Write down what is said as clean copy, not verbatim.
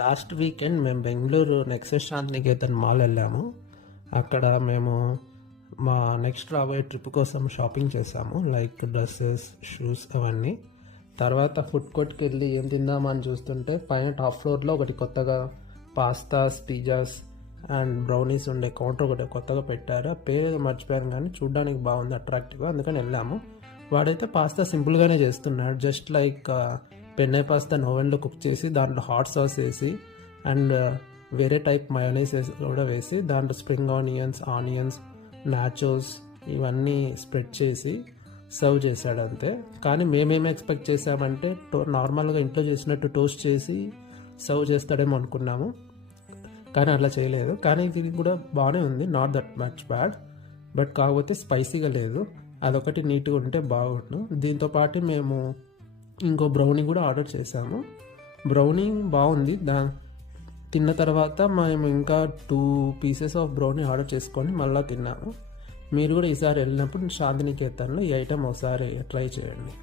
Last weekend మేము Bengaluru nexus Shantiniketan mall వెళ్ళాము. అక్కడ మేము మా నెక్స్ట్ రాబోయే ట్రిప్ కోసం షాపింగ్ చేసాము, లైక్ డ్రెస్సెస్, షూస్ అవన్నీ. తర్వాత ఫుడ్ కోర్ట్కి వెళ్ళి ఏం తిందామని చూస్తుంటే పైన టాప్ ఫ్లోర్లో ఒకటి కొత్తగా పాస్తాస్, పిజ్జాస్ అండ్ బ్రౌనీస్ ఉండే కౌంటర్ ఒకటి కొత్తగా పెట్టారు. ఆ పేరు ఏదో మర్చిపోయాను కానీ చూడడానికి బాగుంది, అట్రాక్టివ్గా, అందుకని వెళ్ళాము. వాడైతే పాస్తా సింపుల్గానే చేస్తున్నాడు, జస్ట్ లైక్ పెన్నె పాస్తా ఓవెన్లో కుక్ చేసి దాంట్లో హాట్ సాస్ వేసి అండ్ వేరే టైప్ మయోనైస్ కూడా వేసి దాంట్లో స్ప్రింగ్ ఆనియన్స్, నాచోస్ ఇవన్నీ స్ప్రెడ్ చేసి సర్వ్ చేశాడు అంతే. కానీ మేమేమి ఎక్స్పెక్ట్ చేసామంటే నార్మల్గా ఇంట్లో చేసినట్టు టోస్ట్ చేసి సర్వ్ చేస్తాడేమో అనుకున్నాము, కానీ అట్లా చేయలేదు. కానీ ఇది కూడా బాగానే ఉంది, not that much bad, but కాకపోతే స్పైసీగా లేదు. అదొకటి నీట్గా ఉంటే బాగుండు. దీంతోపాటు మేము ఇంకో బ్రౌనీ కూడా ఆర్డర్ చేసాము. బ్రౌనీ బాగుంది. తిన్న తర్వాత మేము ఇంకా 2 పీసెస్ ఆఫ్ బ్రౌనీ ఆర్డర్ చేసుకొని మళ్ళీ తిన్నాము. మీరు కూడా ఈసారి వెళ్ళినప్పుడు శాంతినికేతన్లో ఈ ఐటెం ఒకసారి ట్రై చేయండి.